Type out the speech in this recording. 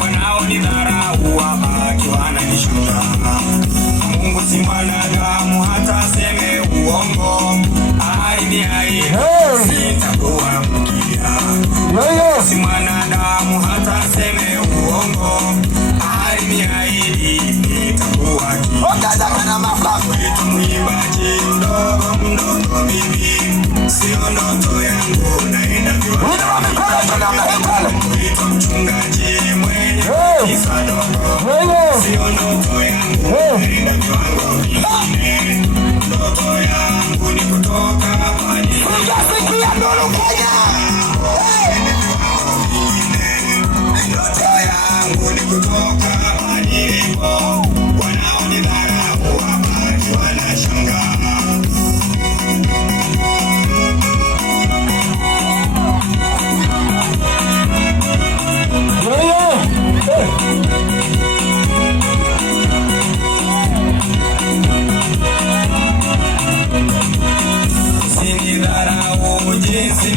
wanaonidharau wabaki wananishangaa. Mungu si mwanadamu hata aseme uongo, ahidi sitakuwa mkia. Si mwanadamu hata aseme uongo, ahidi nitakuwa mwimbaji mdogo mimi, sio ndoto yangu naenda kuitwa mchungaji mwenye kanisa dogo, sio ndoto yangu naenda viwango vingine. Ndoto yangu ni kutoka hapa nilipo, ndoto yangu ni kutoka hapa nilipo. Wanaonidharau wabaki wanashangaa. Usinidharau jinsi